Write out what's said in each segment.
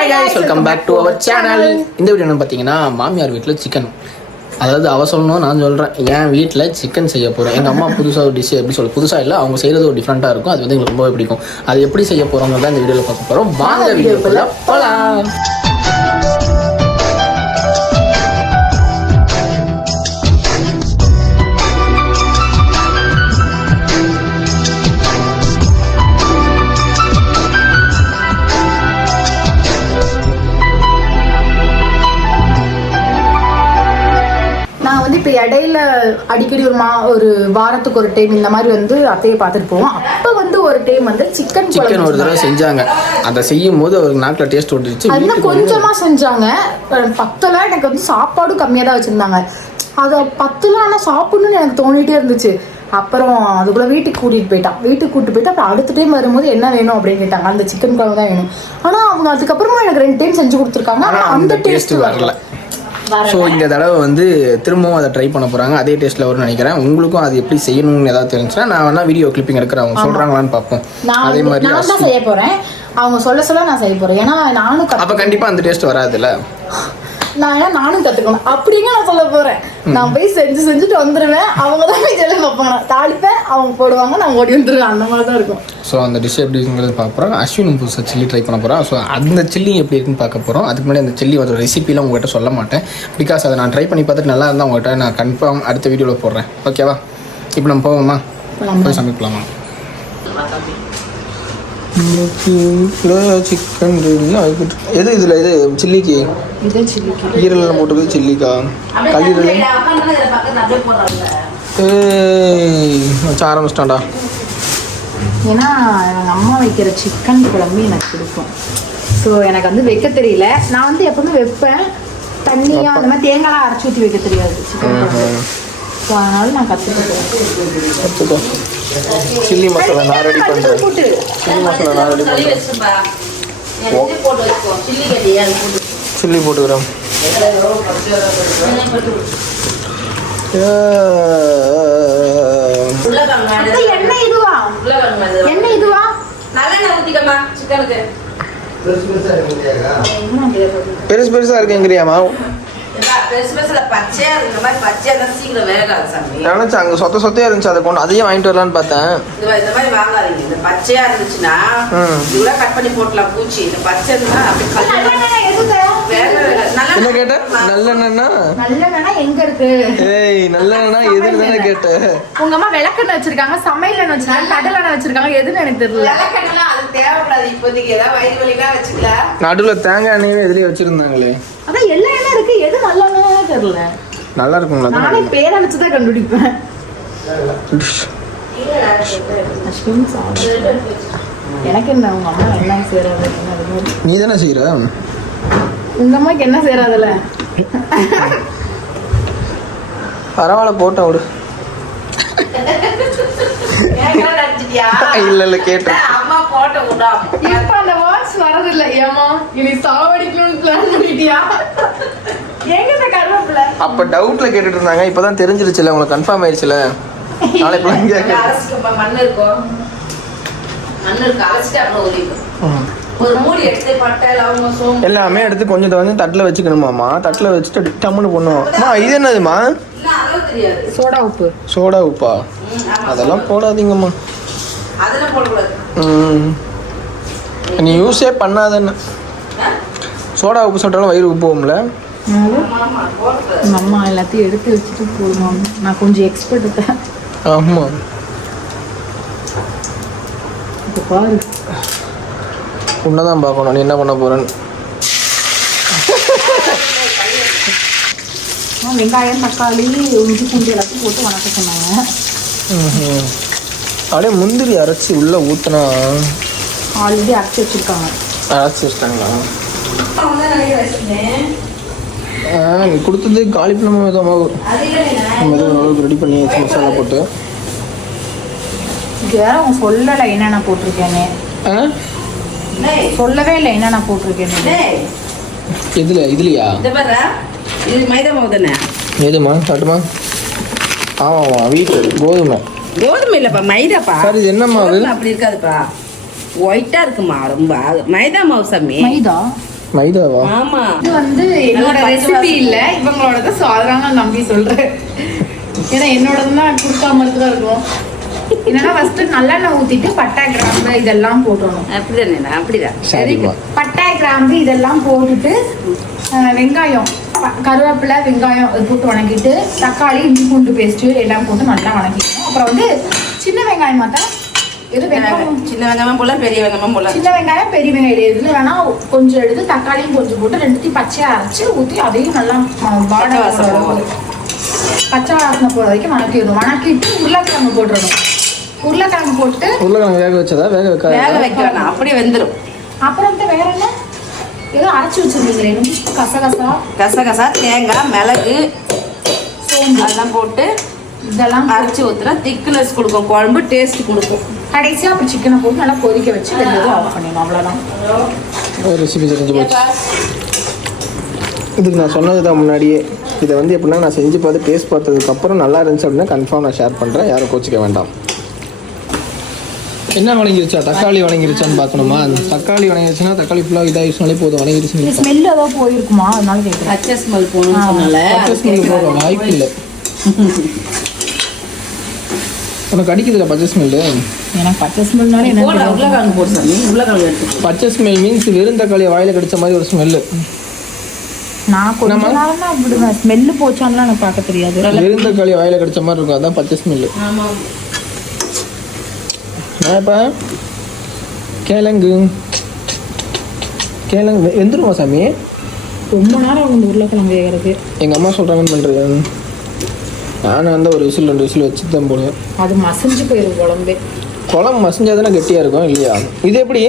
Hi guys, welcome back to our channel. இந்த video என்ன பார்த்தீங்கன்னா மாமியார் வீட்டில் சிக்கன். அதாவது அவ சொல்லணும், நான் சொல்கிறேன். என் வீட்டில் சிக்கன் செய்ய போகிறோம். எங்கள் அம்மா புதுசாக ஒரு டிஷ் எப்படி சொல்ல புதுசாக இல்லை, அவங்க செய்கிறது ஒரு டிஃப்ரெண்ட்டாக இருக்கும். அது வந்து எங்களுக்கு ரொம்பவே பிடிக்கும். அது எப்படி செய்ய போகிறோங்கிறத இந்த வீடியோவில் பார்க்க போகிறோம். வாங்க வீடியோக்குள்ள போகலாம். இப்போ இடையில அடிக்கடி ஒரு வாரத்துக்கு ஒரு டைம் இந்த மாதிரி வந்து அத்தையை பார்த்துட்டு போவோம். அப்போ வந்து ஒரு டைம் வந்து சிக்கன் ஒரு தடவை செஞ்சாங்க. அதை செய்யும் போது ஒரு நாக்கில் டேஸ்ட் ஓட்டுச்சு. அது கொஞ்சமாக செஞ்சாங்க, பத்தல. எனக்கு வந்து சாப்பாடும் கம்மியாக தான் வச்சுருந்தாங்க. அதை பத்தல, ஆனால் சாப்பிடணும்னு எனக்கு தோணிகிட்டே இருந்துச்சு. அப்புறம் அதுக்குள்ளே வீட்டுக்கு கூட்டிகிட்டு போயிட்டு அப்புறம் அடுத்த டைம் வரும்போது என்ன வேணும் அப்படின்னு கேட்டாங்க. அந்த சிக்கன் குழம்பு தான் வேணும். ஆனால் அவங்க அதுக்கப்புறமா எனக்கு 2 டைம் செஞ்சு கொடுத்துருக்காங்க. ஆனால் அந்த டேஸ்ட் வரல. ஸோ இந்த தடவை வந்து திரும்பவும் அதை ட்ரை பண்ண போகிறாங்க. அதே டேஸ்ட்டில் வரும்னு நினைக்கிறேன். உங்களுக்கும் அது எப்படி செய்யணும்னு ஏதாவது தெரிஞ்சுன்னா நான் வேணா வீடியோ கிளிப்பிங் எடுக்கிறேன். அவங்க சொல்கிறாங்களான்னு பார்ப்போம். அதே மாதிரி நான் தான் செய்ய போகிறேன். அவங்க சொல்ல நான் செய்ய போகிறேன். ஏன்னா நானும் அப்போ கண்டிப்பாக அந்த டேஸ்ட் வராதுல்ல. நானும் கற்றுக்கணும் அப்படிங்க நான் சொல்ல போகிறேன். நான் போய் செஞ்சுட்டு வந்துடுவேன். அவங்க தான் இதெல்லாம் வைப்பாங்க, தாளிப்பேன், அவங்க போடுவாங்க, நான் ஓடி வந்துடுவேன். அந்த மாதிரி தான் இருக்கும். ஸோ அந்த டிஷ் எப்படிங்கிறது பார்க்க போகிறோம். அஸ்வினும் புதுசாக சில்லி ட்ரை பண்ண போகிறோம். ஸோ அந்த சில்லி எப்படி இருக்குன்னு பார்க்க போகிறோம். அதுக்கு முன்னாடி அந்த சில்லி ஒரு ரெசிபிலாம் உங்கள்கிட்ட சொல்ல மாட்டேன். பிகாஸ் அதை நான் ட்ரை பண்ணி பார்த்துட்டு நல்லா இருந்தால் உங்கள்கிட்ட நான் கன்ஃபார்ம் அடுத்த வீடியோவில் போடுறேன். ஓகேவா? இப்போ நம்ம போவோமா? போய் சமைக்கலாமா? சிக்கன் எது இதில் இது சில்லிக்கு ஈரலில் போட்டுருக்குது. சில்லிக்கா கல்லீரல் வச்சு ஆரம்பிச்சிட்டான்டா. ஏன்னா எங்கள் அம்மா வைக்கிற சிக்கன் குழம்பு எனக்கு பிடிக்கும். ஸோ எனக்கு வந்து வைக்க தெரியல. நான் வந்து எப்பவுமே வைப்பேன், தண்ணியாக அந்த மாதிரி தேங்காய்லாம் அரைச்சி ஊற்றி வைக்க தெரியாது சிக்கன் குழம்பு. ஸோ அதனால நான் கற்றுக்கோ. சில்லி மசாலா நான் ரெடி பண்ணுறேன். சில்லி மசாலா நான் ரெடி பண்ணுறேன். சில்லி போட்டுக்கிறேன். என்ன இதுவா பெருசு பெருசா இருக்குங்கிறியாமா? நினைச்சேன் அங்க சொத்தையா இருந்துச்சு, அதை கொண்டு அதையே வாங்கிட்டு வரலான்னு பார்த்தேன். இந்த மாதிரி வாங்காதீங்க. இந்த பச்சையா இருந்துச்சுன்னா இதெல்லாம் கட் பண்ணி போடலாம். பூச்சி இந்த பச்சை என்ன கேட்ட? நல்லெண்ணா எங்க இருக்கு? ஏய், நல்லெண்ணா எதுன்னு தானே கேட்ட? உங்க அம்மா விளக்கெண்ணெய் வச்சிருக்காங்க, சமையல் எண்ணெய் வச்சிருக்காங்க, கடலெண்ணெய் வச்சிருக்காங்க. எதுன்னு எனக்கு தெரியல. விளக்கெண்ணெய் அது தேவைப்படாது இப்போதைக்கு. ஏதாவது வயிறு வலிலாம் வச்சுக்கலாம். நடுவுல தேங்காய் எண்ணெயும் எதுலயே வச்சிருந்தாங்களே. அதான் எல்லா எண்ணெய் இருக்கு, எது நல்ல எண்ணெய் தெரியல. நல்லா இருக்குங்களா? நானே பேரை வச்சுதான் கண்டுபிடிப்பேன். எனக்கு என்ன, உங்க அம்மா என்ன செய்யறாங்க? நீ தானே செய்யற? உங்க அம்மாக்கு என்ன செய்யறாதுல? பரவாயில்ல, போட்டோம் விடு. இல்ல கேட்டேன். அம்மா போட்ட விடா. இப்ப அந்த வாட்ச் வரது இல்ல. ஏமா இனி சாவடிக்கணும்னு பிளான் பண்ணிட்டியா? எங்க இந்த கருவேப்பிலை? அப்ப டவுட்ல கேட்டுட்டு இருந்தாங்க. இப்பதான் தெரிஞ்சிருச்சுல, உங்களுக்கு கன்ஃபார்ம் ஆயிடுச்சுல. நாளைக்கு பிளான் கேட்க மண்ணு இருக்கும். மண்ணு இருக்கு, அலசிட்டு அப்புறம் ஒலிக்கும். ஒரு மூடி எடுத்து பட்டை லவங்கம் சோம்பு எல்லாமே எடுத்து கொஞ்சம் வந்து தட்டில் வச்சுக்கணுமாம்மா. தட்டில் வச்சுட்டு டம்முன்னு பண்ணுவோம்மா. இது என்னதுமா? சோடா உப்பா? அதெல்லாம் போடாதீங்கம்மா. அதெல்லாம் போடக்கூடாது. நீ யூஸே பண்ணாதன்னு. சோடா உப்பு சாப்பிட்டாலும் வயிறு உப்புவோம்ல. அம்மா எல்லாத்தையும் எடுத்து வச்சுட்டு போடுவோம். நான் கொஞ்சம் எக்ஸ்பர்ட். ஆமா, இப்போ பாரு, உன்னதான் பார்க்கணும் நீ என்ன பண்ண போறேன்னு. வெங்காயம், தக்காளி, இஞ்சி பூண்டு எல்லாத்தையும் போட்டு வணக்க சொன்னாங்க. அப்படியே முந்திரி அரைச்சி உள்ள ஊற்றினா ஆல்ரெடி அரைச்சி வச்சுருக்காங்க. அரைச்சி வச்சிட்டாங்களா? நீ கொடுத்தது காலிஃப்ளவர் விதமாக அளவுக்கு ரெடி பண்ணி வச்சு மசாலா போட்டு. அவங்க சொல்லலை என்னென்ன போட்டிருக்கேன்னு. சொல்லவே இல்லை என்னென்ன போட்டிருக்கேன்னு. இதுலையா? இது மைதா மாவு தானே? எதுமா காட்டுமா? ஆமாம்மா, வீட்டு கோதுமை இல்லைப்பா, மைதாப்பா. சார், இது என்ன மாவு? அப்படி இருக்காதுப்பா, ஒயிட்டா இருக்குமா. ரொம்ப மைதா மாவு சாமி. மைதா மைதாவா? ஆமா இது வந்து என்னோட ரெசிபி இல்ல இவங்களோடது. ஸோ அதனால நான் நம்பி சொல்றேன். ஏன்னா என்னோடது தான் கொடுக்காம தான் இருக்கும். என்னன்னா ஃபர்ஸ்ட் நல்லெண்ணெய் ஊத்திட்டு பட்டை கிராம்பு இதெல்லாம் போட்டுடணும். அப்படிதானே? அப்படிதான். சரிம்மா. பட்டை கிராம்பு இதெல்லாம் போட்டுட்டு வெங்காயம் கருவேப்பிலை வெங்காயம் இது போட்டு வணக்கிட்டு தக்காளி இஞ்சி பூண்டு பேஸ்ட்டு எல்லாம் போட்டு நல்லா வணக்கிக்கணும். அப்புறம் வந்து சின்ன வெங்காயம் மாத்தா எது வெங்காயம் சின்ன வெங்காயம் போல பெரிய வெங்காயம் போல. சின்ன வெங்காயம் பெரிய வெங்காயம் இதில் வேணா கொஞ்சம் எடுத்து தக்காளியும் கொஞ்சம் போட்டு ரெண்டுத்தையும் பச்சையாக அரைச்சி ஊற்றி அதையும் நல்லா பச்சை வாசனை போகிற வரைக்கும் வணக்கிடணும். வணக்கிட்டு உருளைக்கிழங்கு போட்டுடணும். உருளைக்கிழங்கு போட்டு உருளைக்கிழங்கு வேக வச்சதா வேக வைக்க வேணாம், அப்படியே வெந்துடும். அப்புறம் வந்து வேற என்ன ஏதோ அரைச்சி வச்சிருந்தீங்களே கசகசா தேங்காய் மிளகு சோம்பு அதெல்லாம் போட்டு இதெல்லாம் அரைச்சி ஊற்றுனா திக்னஸ் கொடுக்கும், குழம்பு டேஸ்ட் கொடுக்கும். கடைசியாக அப்படி சிக்கனை போட்டு நல்லா கொதிக்க வச்சு வெந்ததும் ஆஃப் பண்ணிடணும். அவ்வளோதான் ரெசிபி செஞ்சு போச்சு. இதுக்கு நான் சொன்னது தான் முன்னாடியே. இதை வந்து எப்படின்னா நான் செஞ்சு பார்த்து டேஸ்ட் பார்த்ததுக்கப்புறம் நல்லா இருந்துச்சு அப்படின்னா கன்ஃபார்ம் நான் ஷேர் பண்ணுறேன். யாரும் கோச்சிக்க வேண்டாம். என்ன வணங்கிருச்சா? தக்காளி வணங்கிருச்சான்னு பார்க்கணுமா? தக்காளி வணங்கிருச்சுன்னா தக்காளி ஃபுல்லாக இதாகிடுச்சுனாலே போதும். வணங்கிருச்சுன்னு ஸ்மெல் ஏதாவது போயிருக்குமா? அதனால கேட்குறேன். பச்சை ஸ்மெல் போகணும்னு சொன்னால பச்சை ஸ்மெல் போக வாய்ப்பு இல்லை. உனக்கு அடிக்குதுல பச்சை ஸ்மெல்லு? எனக்கு பச்சை ஸ்மெல்னால என்ன உருளைக்கிழங்கு போட்டு சாமி. உருளைக்கிழங்கு எடுத்து பச்சை ஸ்மெல் மீன்ஸ் வெறும் தக்காளியை வாயில் கடிச்ச மாதிரி ஒரு ஸ்மெல்லு. நான் கொஞ்ச நேரம் தான் விடுவேன். ஸ்மெல்லு போச்சான்லாம் எனக்கு பார்க்க தெரியாது. வெறும் தக்காளி வாயில் கடிச்ச மாதிரி இருக்கும். அதான் பச்சை ஸ்மெல்லு. ஆமாம். இப்போ கிழங்கு வெந்துருமா சாமி? ரொம்ப நேரம் ஆகும் உருளைக்கிழங்கு வேகிறது. எங்கள் அம்மா சொல்கிறாங்கன்னு பண்ணுறது. நானும் வந்து ஒரு விசில் 2 விசில் வச்சு தான் போடுவேன். அது மசிஞ்சு போயிடும் குழம்பு. குழம்பு மசிஞ்சா தானே கெட்டியாக இருக்கும் இல்லையா? இது எப்படி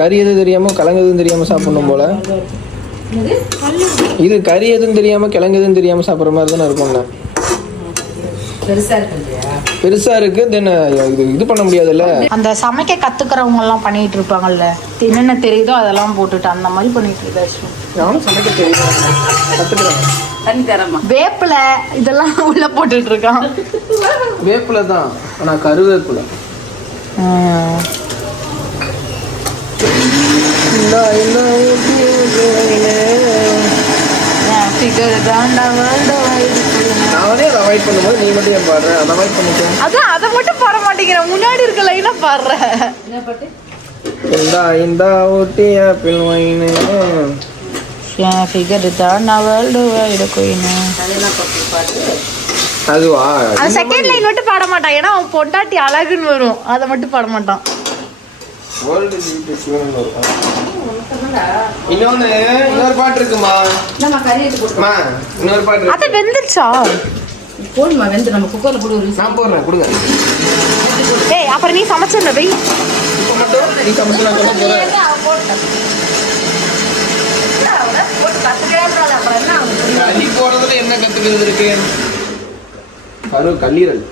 கறி எதுவும் தெரியாமல் கிழங்கு எதுவும் தெரியாமல் சாப்பிடணும் போல். இது கறி எதுவும் தெரியாமல் கிழங்கு எதுவும் தெரியாமல் சாப்பிட்ற மாதிரி தானே இருக்கும்ண்ணா. பெருசா இருக்கு. தென் இது பண்ண முடியாதுல்ல. அந்த சமைக்க கத்துக்கிறவங்க எல்லாம் பண்ணிட்டு இருப்பாங்கல்ல, என்னென்ன தெரியுதோ அதெல்லாம் போட்டுட்டு அந்த மாதிரி பண்ணிட்டு இருக்காச்சு. நானும் சமைக்க தெரியும், கத்துக்கிறேன். தண்ணி தரமா வேப்பில இதெல்லாம் உள்ள போட்டுட்டு இருக்கான். வேப்பில தான், ஆனா கருவேப்பிலை. நானே அதை அவாய்ட் பண்ணும்போது நீ மட்டும் ஏன் பாடுற? அதை அவாய்ட் பண்ணிக்க. அதான் அதை மட்டும் பாட மாட்டேங்கிறேன். முன்னாடி இருக்க லைனா பாடுற. என்ன பாட்டு? இந்த ஊட்டி ஆப்பிள் வைன் ஃபிகர் தான் வேர்ல்டு வைடு குயின். அதுவா? அந்த செகண்ட் லைன் மட்டும் பாட மாட்டான். ஏன்னா அவன் பொண்டாட்டி அழகுன்னு வரும். அதை மட்டும் பாட மாட்டான். இன்னொரு பாட்டு இருக்குமா? இன்னொரு பாட்டு அது வெந்துருச்சா? போடுமா வெந்து நம்ம குக்கர்ல போடு. நான் போடுறேன், கொடுங்க. ஏய் அப்புறம் நீ சமைச்சிருந்த போய் இப்போ மட்டும் நீ சமைச்சு நான் சொல்ல போறேன். அள்ளி போடுறதுல என்ன கத்துக்கிறது இருக்கு? கல்லீரல்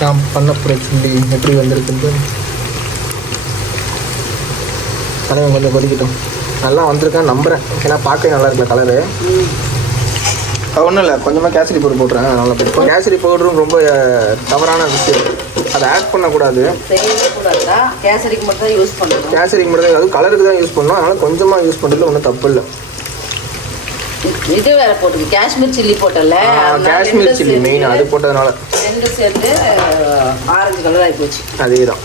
நான் பண்ண பிரச்சனை எப்படி வந்திருக்கு. தலைவன் கொஞ்சம் கொதிக்கட்டும். நல்லா வந்திருக்கான்னு நம்புகிறேன். ஏன்னா பார்க்க நல்லா இருக்குல்ல கலரு. ஒன்றும் இல்லை, கொஞ்சமாக கேசரி பவுடர் போட்டுறேன். நல்லா போய்ட்டு கேசரி பவுடரும் ரொம்ப தவறான விஷயம். அதை ஆட் பண்ணக்கூடாது. கேசரிக்கு மட்டும் தான் யூஸ் பண்ணுறோம். கேசரிக்கு மட்டும் தான், அதுவும் கலருக்கு தான் யூஸ் பண்ணணும். அதனால் கொஞ்சமாக யூஸ் பண்ணுறதுல ஒன்றும் தப்பு இல்லை. இது வேற போட்டு காஷ்மீர் சில்லி போட்டல. காஷ்மீர் சில்லி மெயின், அது போட்டதுனால ரெண்டு சேர்ந்து ஆரஞ்சு கலர் ஆகி போச்சு. அதே தான்.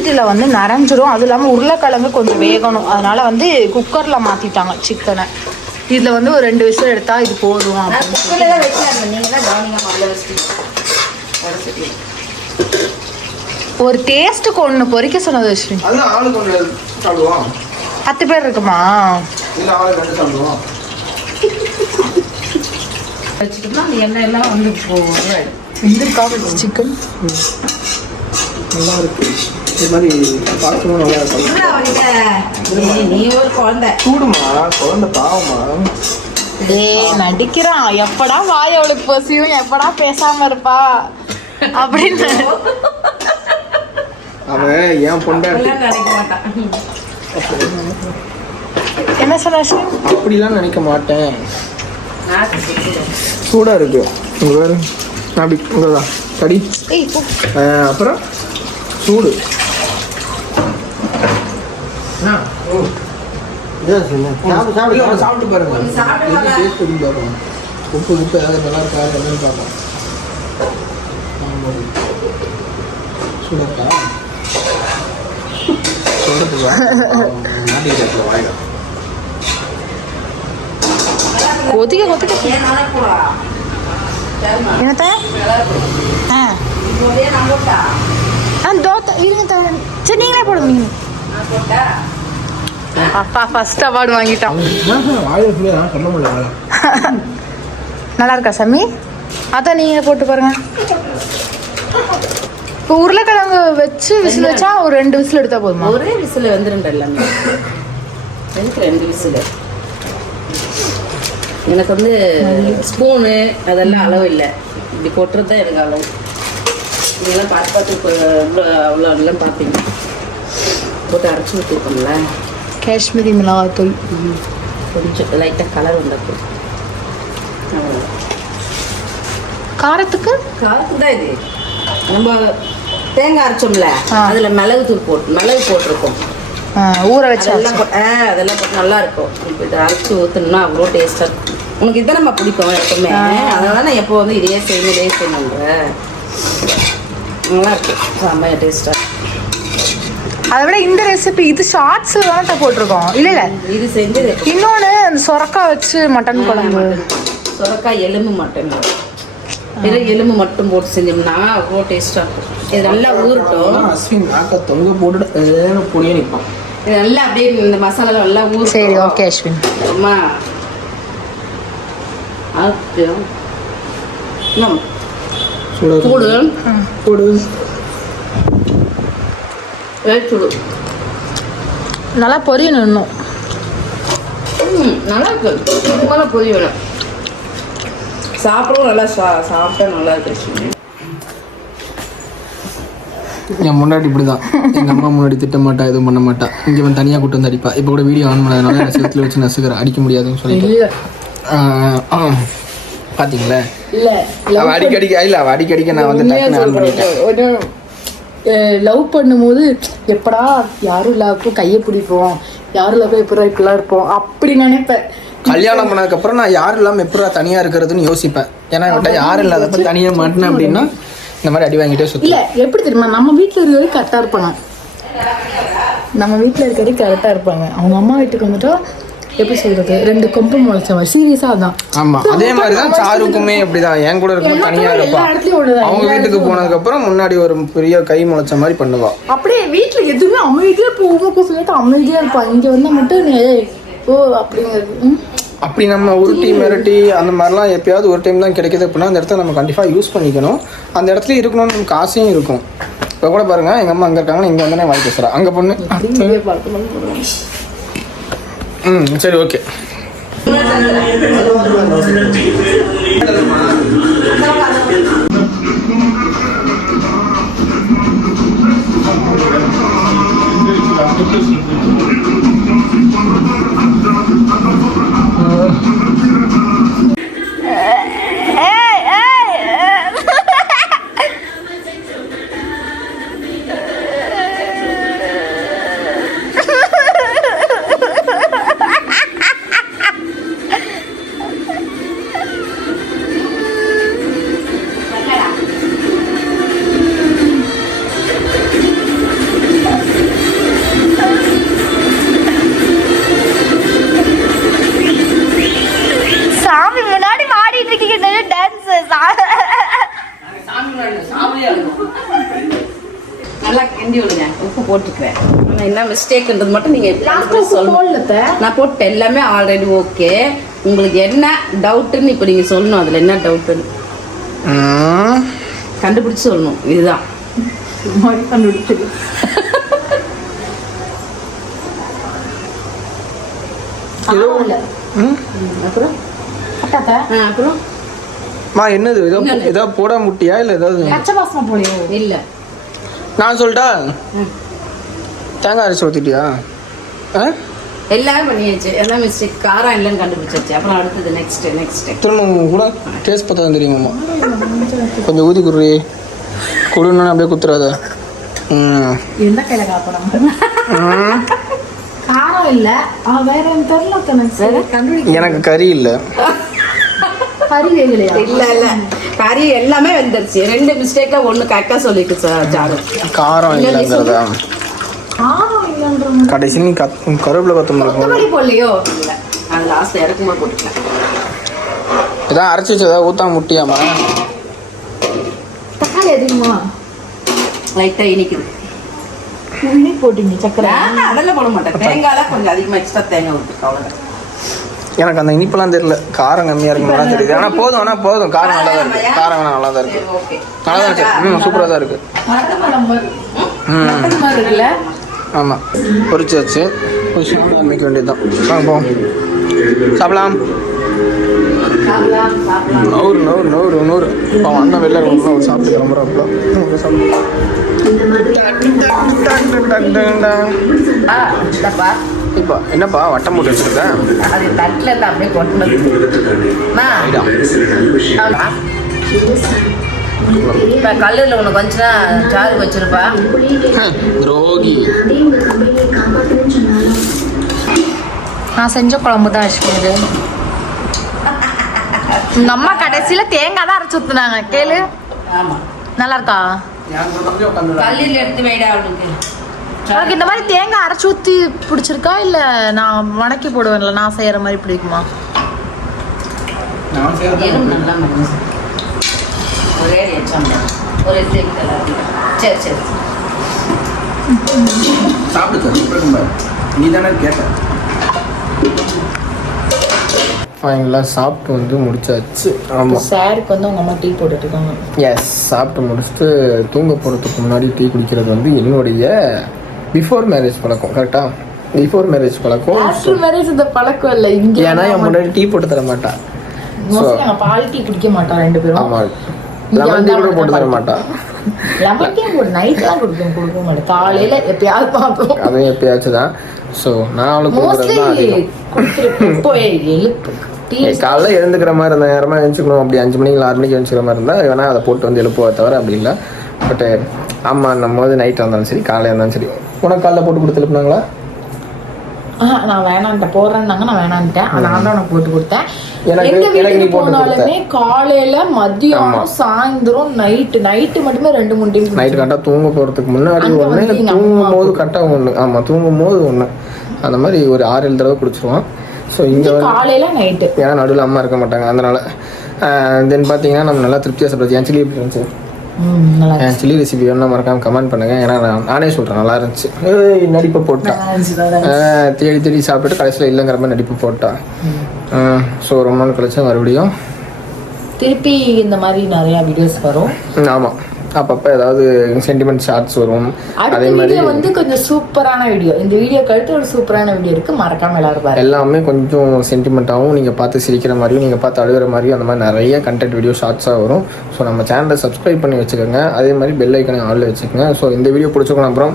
இதில் வந்து நரைஞ்சிரும். அது இல்லாமல் உருளைக்கிழங்கு கொஞ்சம் வேகணும். அதனால வந்து குக்கரில் மாற்றிட்டாங்க சிக்கனை. இதில் வந்து ஒரு 2 விசில் எடுத்தால் இது போதும். குக்கரில் தான் வச்சாங்க. நீங்கள் தான் கவனிங்க அதில் வச்சுட்டு ஒரு டேஸ்ட்டுக்கு ஒன்று பொரிக்க சொன்னது ஸ்ரீ. அதுதான் ஆளுக்கு ஒன்று சாப்பிடுவோம். 10 பேர் இருக்குமா? இல்லை, ஆளுக்கு 2 சாப்பிடுவோம். வச்சுட்டோம்னா அந்த எண்ணெய் எல்லாம் வந்து வெந்திருக்கா சிக்கன்? நல்லா இருக்கு. இது மாதிரி பார்க்கணும், நல்லா இருக்கும். நீ ஒரு குழந்தை சூடுமா? குழந்தை பாவமா? நடிக்கிறான். எப்படா வாய் அவளுக்கு பசியும், எப்படா பேசாம இருப்பா அப்படின்னு. அவன் ஏன் பொண்டாட்டி நினைக்க மாட்டான். என்ன சொன்ன? அப்படிலாம் நினைக்க மாட்டேன். சூடா இருக்கு. இங்க பாரு, அப்படி இங்கதான் கடி. அப்புறம் சூடு சாப்பிட்டு பாருங்க, டேஸ்ட் எப்படி பார்க்கணும், உப்பு உப்பு ஏதாவது நல்லா இருக்கா அப்படின்னு பார்க்கலாம். சூடக்கா சொல்றதுக்கு வாங்க கொதிக்க கொதிக்க என்னத்த தோத்த இருங்க சரி நீங்களே போடுங்க நீங்க. அப்பா ஃபர்ஸ்ட் அவார்டு வாங்கிட்டான். சொல்ல முடியல. நல்லா இருக்கா சாமி? அதான் நீங்க போட்டு பாருங்க. இப்போ உருளைக்கிழங்கு வச்சு விசில் வச்சா ஒரு 2 விசில் எடுத்தா போதுமா? ஒரே விசில் வந்துருண்ட எல்லாமே. எனக்கு 2 விசில். எனக்கு வந்து ஸ்பூனு அதெல்லாம் அளவு இல்லை, இப்படி கொட்டுறது தான் எனக்கு அளவு. இதெல்லாம் பார்த்து பார்த்து அவ்வளோ எல்லாம் பார்ப்பீங்க. போட்டு அரைச்சி ஊற்றிருக்கோம்ல காஷ்மீரி மிளகாத்தூள், கொஞ்சம் லைட்டாக கலர் உண்டாக்கும். காரத்துக்கு காரத்துக்கு தான் இது. நம்ம தேங்காய் அரைச்சோம்ல, அதில் மிளகு போட்டிருக்கோம். ஊற வச்சு அதெல்லாம் அதெல்லாம் போட்டு நல்லா இருக்கும். இப்போ இதை அரைச்சி ஊற்றணும்னா அவ்வளோ டேஸ்ட்டாக இருக்கும். உனக்கு இதை நம்ம பிடிக்கும் எப்பவுமே, அதனால நான் எப்போ வந்து இதே செய்யணுன்ற நல்லா இருக்கும், செம்மையாக டேஸ்ட்டாக. அதை விட இந்த ரெசிபி இது ஷார்ட்ஸில் தான் போட்டிருக்கோம். இல்லை இது செஞ்சது இன்னொன்று அந்த சொரக்காய் வச்சு மட்டன் குழம்பு, சொரக்காய் எலும்பு மட்டன், எலும்பு மட்டும் போட்டு செஞ்சோம்னா அவ்வளோ டேஸ்ட்டாக இருக்கும். இது நல்லா ஊறட்டும். அஸ்வின் நாக்க தொங்க போட்டுட்டு புளிய நிற்பான். இது நல்லா அப்படியே இந்த மசாலா நல்லா ஊறும். சரி ஓகே அஸ்வின். அம்மா சூடு போடு சுடு நல்லா பொரியணும் இன்னும். நல்லா இருக்கு, ரொம்ப பொரியணும். சாப்பிடவும் நல்லா சாப்பிட்டா நல்லா இருக்கு. என் முன்னாடி இப்படிதான், எங்கள் அம்மா முன்னாடி திட்ட மாட்டா, எதுவும் பண்ண மாட்டா. இங்கே வந்து தனியாக கூட்டு வந்து அடிப்பா. இப்போ கூட வீடியோ ஆன் பண்ணதுனால செவத்தில் வச்சு நசுக்கிறேன், அடிக்க முடியாதுன்னு சொல்லிட்டு. பார்த்தீங்களா? அவள் அடிக்கடிக்க நான் வந்து டக்குன்னு ஆன் பண்ணிட்டேன். லவ் பண்ணும்போது எப்படா யாரும் இல்லாதப்போ கையை பிடிப்போம், யாரும் இல்லாத இப்படிலாம் இருப்போம் அப்படி நினைப்பேன். கல்யாணம் பண்ணதுக்கப்புறம் நான் யாரும் இல்லாமல் எப்படா தனியாக இருக்கிறதுன்னு யோசிப்பேன். ஏன்னா என்கிட்ட யாரும் இல்லாதப்ப தனியாக மாட்டினேன் அப்படின்னா இந்த மாதிரி அடி வாங்கிட்டே சுற்றி. இல்லை எப்படி தெரியுமா, நம்ம வீட்டில் இருக்கிற வரைக்கும் கரெக்டாக இருப்பாங்க. நம்ம வீட்டில் இருக்கிற வரைக்கும் கரெக்டாக இருப்பாங்க. அவங்க அம்மா வீட்டுக்கு வந்துட்டா எப்படி சொல்றது, 2 கொம்பு முளைச்சவன் சீரியஸா தான். ஆமா, அதே மாதிரி தான் சாருக்குமே அப்படிதான். என் கூட இருக்கும்போது தனியா இருப்பா, அவங்க வீட்டுக்கு போனதுக்கு அப்புறம் முன்னாடி ஒரு பெரிய கை முளைச்ச மாதிரி பண்ணுவா. அப்படியே வீட்டுல எதுவுமே அமைதியா போகும் சொல்லிட்டு அமைதியா இருப்பா. இங்க வந்து மட்டும் ஓ அப்படிங்கிறது. அப்படி நம்ம உருட்டி மிரட்டி அந்த மாதிரிலாம் எப்பயாவது ஒரு டைம் தான் கிடைக்கிது அப்படின்னா அந்த இடத்த நம்ம கண்டிப்பாக யூஸ் பண்ணிக்கணும். அந்த இடத்துல இருக்கணும்னு நமக்கு ஆசையும் இருக்கும். இப்போ கூட பாருங்க, எங்கள் அம்மா அங்கே இருக்காங்கன்னா இங்கே வந்தோடனே வாய் பேசுகிறா. அங்கே பொண்ணு சரி ஓகே. நல்லா கிண்டி விடுங்க. உப்பு போட்டுக்கிறேன், ஆனால் என்ன மிஸ்டேக்ன்றது மட்டும் நீங்கள் சொல்லணும். நான் போட்டேன் எல்லாமே ஆல்ரெடி ஓகே. உங்களுக்கு என்ன டவுட்டுன்னு இப்போ நீங்கள் சொல்லணும். அதில் என்ன டவுட்டுன்னு கண்டுபிடிச்சி சொல்லணும். இதுதான் கண்டுபிடிச்சது. அப்புறம் அப்புறம் என்னது ஏதாவது போட முட்டியா இல்லை ஏதாவது இல்லை நான் சொல்லிட்டா? தேங்காய் அரைச்சி ஊற்றிட்டியா? எல்லாமே பண்ணியாச்சு. எல்லாம் மிஸ்டேக் காரம் இல்லைன்னு கண்டுபிடிச்சாச்சு. அப்புறம் அடுத்தது நெக்ஸ்ட் திரும்ப கூட டேஸ்ட் பார்த்தா தெரியுமாம்மா. கொஞ்சம் ஊதி குடுறி கொடுன்னு அப்படியே குத்துறாத. என்ன கையில காப்போம் காரம் இல்ல வேற எனக்கு தெரியல தானே கண்டுபிடிக்க. எனக்கு கறி இல்லை. கறி வேகலையா? இல்ல கறி எல்லாமே வந்துருச்சு. 2 மிஸ்டேக்கா 1 கரெக்டா சொல்லிட்டு சாரு. காரம் இல்லைங்கிறதா? காரம் இல்லன்ற கடைசி நீ கருவேப்பிலை கொத்தமல்லி கொத்தமல்லி போடலையோ? இல்ல அது லாஸ்ட்ல இறக்கும்போது போட்டுக்கலாம். இதான் அரைச்சி வச்சதா ஊத்தா முட்டியாமா? தக்காளி அதிகமா லைட்டா இனிக்குது. இனிப்பு போட்டீங்க சக்கரை? அதெல்லாம் போட மாட்டேன். தேங்காய்லாம் கொஞ்சம் அதிகமா எக்ஸ்ட்ரா தேங்காய் ஊற்றி அவ்வளோதான். எனக்கு அந்த இனிப்பெல்லாம் தெரியல. காரம் கம்மியாக இருக்குன்னு தெரியுது. ஆனால் போதும் காரம் நல்லா தான் இருக்கு. காரம் வேணா நல்லா தான் இருக்கு. ஓகே நல்லா தான் இருக்கு. சூப்பராக தான் இருக்கு. மட்டன் மாதிரி இருக்குல்ல? ஆமாம், பொரிச்சு வச்சு அமைக்க வேண்டியது தான். வாங்க போவோம், சாப்பிடலாம். நூறு அண்ணன் வெளில ஒரு சாப்பிட்டு கிளம்புறப்ப இந்தப்பா இப்போ என்னப்பா வட்டம் போட்டு வச்சுருக்க? அது தட்டில் இருந்து அப்படியே கொட்டினது. இப்போ கல்லூரில் உனக்கு வந்துச்சுன்னா சாரு வச்சிருப்பா. துரோகி. நான் செஞ்ச குழம்பு தான் அஷ்மிது. உங்க அம்மா கடைசியில தேங்காய் தான் அரைச்சு ஊத்துனாங்க. கேளு, ஆமாம் நல்லா இருக்கா? கல்லூரியில் எடுத்து வைடா அவனுக்கு. உனக்கு இந்த மாதிரி தேங்காய் அரைச்சு ஊத்தி பிடிச்சிருக்கா இல்ல நான் வணக்கி போடுவேன்ல நான் செய்யற மாதிரி பிடிக்குமா? எறும்பு நல்லா மனசு ஒரே எச்சம் ஒரு சரி சாப்பிட்டு நீ தானே கேட்ட. ஃபைனலாக சாப்பிட்டு வந்து முடிச்சாச்சு. ஆமாம், சாருக்கு வந்து உங்க அம்மா டீ போட்டுட்டு இருக்காங்க. எஸ், சாப்பிட்டு முடிச்சுட்டு தூங்க போகிறதுக்கு முன்னாடி டீ குடிக்கிறது வந்து என்னுடைய பிஃபோர் மேரேஜ் பழக்கம். கரெக்டாக பிஃபோர் மேரேஜ் பழக்கம். ஆஃப்டர் மேரேஜ் இந்த பழக்கம் இல்லை இங்க. ஏன்னா என் முன்னாடி டீ போட்டு தர மாட்டா. மோஸ்ட்லி நாங்க பால் டீ குடிக்க மாட்டோம் ரெண்டு பேரும். ஆமாம், லெமன் டீ கூட போட்டு தர மாட்டா. லெமன் டீ போட்டு நைட்லாம் கொடுக்க மாட்டேன். காலையில எப்பயாவது பார்ப்போம். அதுவும் எப்பயாச்சும் தான். ஸோ நான் அவளுக்கு மோஸ்ட்லி கொடுத்துருப்பேன். போய் எழுப்பு டீ காலைல எழுந்துக்கிற மாதிரி இருந்தால் நேரமாக எழுந்துக்கணும். அப்படி 5 மணிக்கு 6 மணிக்கு எழுந்துக்கிற மாதிரி இருந்தால் வேணா அதை போட்டு வந்து எழுப்புவா தவிர அப்படி இல்லை. பட்டு அம்மா நம்ம போது நைட்டாக இருந்தாலும் சரி காலையாக இருந்தாலும் சரி. உனக்கு காலைல போட்டு கொடுத்து எழுப்புனாங்களா? நான் வேணான்ட்டேன், போடுறேன்னாங்க. நான் வேணான்ட்டேன். நான் தான் உனக்கு போட்டு கொடுத்தேன். எனக்கு எங்க நீ வீட்டுக்கு போட்டு போனாலுமே காலையில மதியம் சாயந்தரம் நைட்டு மட்டுமே 2-3 டைம். நைட்டு கரெக்டாக தூங்க போகிறதுக்கு முன்னாடி அங்க ஒன்று, வந்து எங்க தூங்கும் போது கரெக்டாக ஒன்று. ஆமாம், தூங்கும் போது ஒன்று. அந்த மாதிரி ஒரு 6-7 தடவை குடிச்சிருவான். ஸோ இங்கே காலையில நைட்டு ஏன்னா நடுவில் அம்மா இருக்க மாட்டாங்க. அதனால் தென் பார்த்தீங்கன்னா நம்ம நல்லா திருப்தியாக சாப்பிடுச்சு. என் சில்லி எப்படி இருந்துச்சு? நல்லா என் சில்லி ரெசிபி வேணும் மறக்காமல் கமெண்ட் பண்ணுங்கள். ஏன்னா நானே சொல்கிறேன் நல்லா இருந்துச்சு. நடிப்பை போட்டேன். தேடி சாப்பிட்டுட்டு கடைசியில் இல்லைங்கிற மாதிரி நடிப்பு போட்டான். ஸோ ரொம்ப நாள் கழிச்சு மறுபடியும் திருப்பி இந்த மாதிரி நிறைய வீடியோஸ் வரும். ஆமாம், அப்பப்போ ஏதாவது சென்டிமெண்ட் ஷார்ட்ஸ் வரும். அதே அடுத்த மாதிரி வீடியோ வந்து கொஞ்சம் சூப்பரான வீடியோ. இந்த வீடியோக்கு அடுத்து ஒரு சூப்பரான வீடியோ இருக்கு, மறக்காம எல்லாரும் பாருங்க. எல்லாமே கொஞ்சம் சென்டிமெண்ட்டாகவும் நீங்கள் பார்த்து சிரிக்கிற மாதிரியும் நீங்கள் பார்த்து அழுகிற மாதிரியும் அந்த மாதிரி நிறைய கண்டென்ட் வீடியோ ஷார்ட்ஸாக வரும். ஸோ நம்ம சேனலை சப்ஸ்கிரைப் பண்ணி வச்சுக்கோங்க. அதே மாதிரி பெல் ஐக்கனை ஆளில் வச்சுக்கோங்க. ஸோ இந்த வீடியோ பிடிச்சிக்கணும். அப்புறம்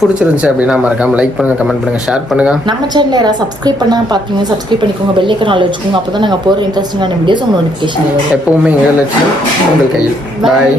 பிடிச்சிருந்துச்சு அப்படின்னா மறக்காமல் லைக் பண்ணுங்கள், கமெண்ட் பண்ணுங்கள், ஷேர் பண்ணுங்கள். நம்ம சேனல் யாராவது சப்ஸ்கிரைப் பண்ணா பார்த்தீங்கன்னா சப்ஸ்கிரைப் பண்ணிக்கோங்க, பெல் ஐக்கன் ஆளில் வச்சுக்கோங்க. அப்போ தான் நாங்கள் போகிற இன்ட்ரெஸ்டிங்கான வீடியோஸ் உங்களுக்கு நோட்டிஃபிகேஷன் வரும். எப்போவுமே எங்கள் லட்சியம் உங்கள் கையில். பாய்.